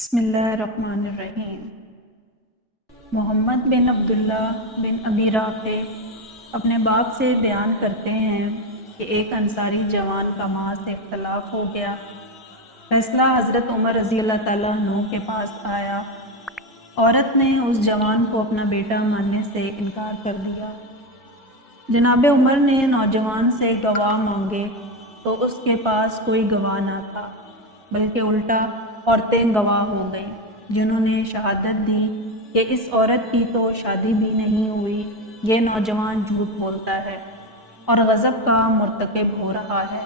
बिस्मिल्लाहिर्रहमानिर्रहीम। मोहम्मद बिन अब्दुल्ला बिन अबी राफ़े अपने बाप से बयान करते हैं कि एक अंसारी जवान का माँ से इख्तलाफ हो गया। फैसला हज़रत उमर रज़ी अल्लाह ताला अन्हु के पास आया। औरत ने उस जवान को अपना बेटा मानने से इनकार कर दिया। जनाब उमर ने नौजवान से गवाह मांगे तो उसके पास कोई गवाह न था, बल्कि उल्टा औरतें गवाह हो गईं, जिन्होंने शहादत दी कि इस औरत की तो शादी भी नहीं हुई, ये नौजवान झूठ बोलता है और गज़ब का मुर्तकिब हो रहा है,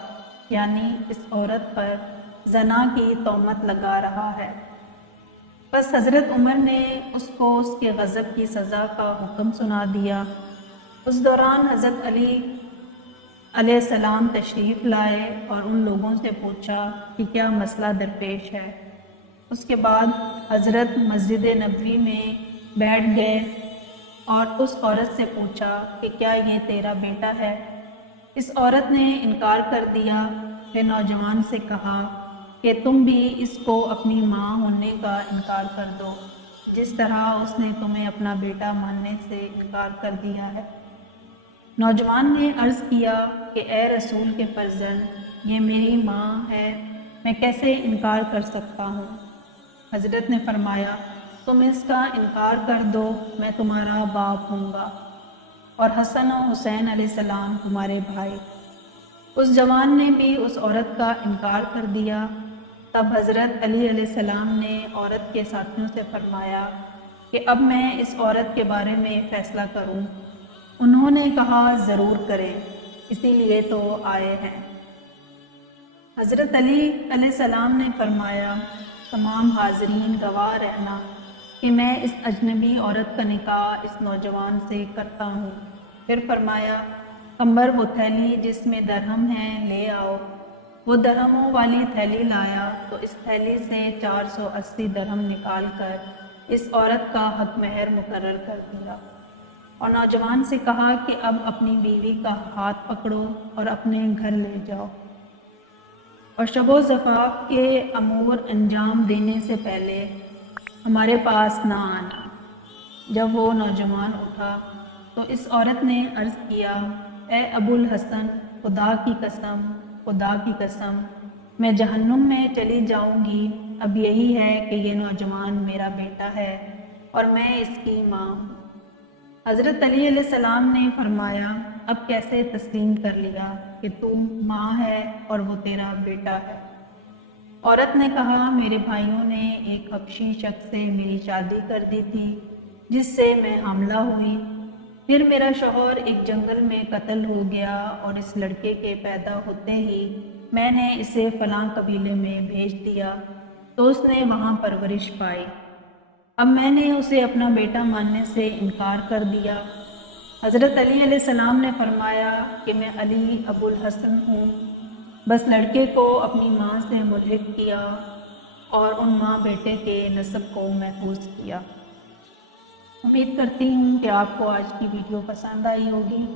यानी इस औरत पर ज़ना की तोहमत लगा रहा है। बस हज़रत उमर ने उसको उसके गज़ब की सज़ा का हुक्म सुना दिया। उस दौरान हज़रत अली अलैहिस्सलाम तशरीफ़ लाए और उन लोगों से पूछा कि क्या मसला दरपेश है। उसके बाद हज़रत मस्जिद नबवी में बैठ गए और उस औरत से पूछा कि क्या ये तेरा बेटा है। इस औरत ने इनकार कर दिया। फिर नौजवान से कहा कि तुम भी इसको अपनी माँ होने का इनकार कर दो, जिस तरह उसने तुम्हें अपना बेटा मानने से इनकार कर दिया है। नौजवान ने अर्ज़ किया कि ए रसूल के फर्जंद, ये मेरी माँ है, मैं कैसे इनकार कर सकता हूँ। हज़रत ने फरमाया, तुम इसका इनकार कर दो, मैं तुम्हारा बाप हूँगा और हसन और हुसैन अलैहिस्सलाम तुम्हारे भाई। उस जवान ने भी उस औरत का इनकार कर दिया। तब हज़रत अली अलैहिस्सलाम ने औरत के साथियों से फरमाया कि अब मैं इस औरत के बारे में फ़ैसला करूं। उन्होंने कहा, ज़रूर करें, इसीलिए तो आए हैं। हज़रत अली अलैहिस्सलाम ने फरमाया, तमाम हाज़रीन गवाह रहना कि मैं इस अजनबी औरत का निकाह इस नौजवान से करता हूँ। फिर फरमाया, कंबर वो थैली जिसमें दरहम हैं ले आओ। वो दरहमों वाली थैली लाया तो इस थैली से 480 दरहम निकाल कर इस औरत का हक महर मुकर्रर कर दिया और नौजवान से कहा कि अब अपनी बीवी का हाथ पकड़ो और अपने घर ले जाओ और शबो ज़फ़ाफ़ के अमूर अंजाम देने से पहले हमारे पास ना आना। जब वो नौजवान उठा तो इस औरत ने अर्ज़ किया, ए अबुल हसन, खुदा की कसम, मैं जहन्नुम में चली जाऊंगी। अब यही है कि ये नौजवान मेरा बेटा है और मैं इसकी माँ हूँ। हज़रत अली अलैहिस्सलाम ने फरमाया, अब कैसे तस्लीम कर लिया कि तू माँ है और वो तेरा बेटा है। औरत ने कहा, मेरे भाइयों ने एक हबशी शख्स से मेरी शादी कर दी थी, जिससे मैं हामला हुई। फिर मेरा शौहर एक जंगल में कत्ल हो गया और इस लड़के के पैदा होते ही मैंने इसे फ़लाँ कबीले में भेज दिया तो उसने वहाँ परवरिश पाई। अब मैंने उसे अपना बेटा मानने से इनकार कर दिया। हज़रत अली अलैहिस्सलाम ने फरमाया कि मैं अली अबुल हसन हूँ। बस लड़के को अपनी माँ से मुल्हिक किया और उन माँ बेटे के नस्ब को महफूज किया। उम्मीद करती हूँ कि आपको आज की वीडियो पसंद आई होगी।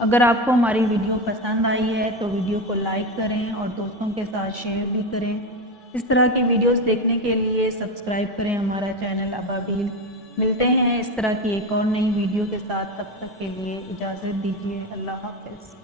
अगर आपको हमारी वीडियो पसंद आई है तो वीडियो को लाइक करें और दोस्तों के साथ शेयर भी करें। इस तरह की वीडियोस देखने के लिए सब्सक्राइब करें हमारा चैनल अबाबील। मिलते हैं इस तरह की एक और नई वीडियो के साथ, तब तक के लिए इजाज़त दीजिए। अल्लाह हाफ़िज़।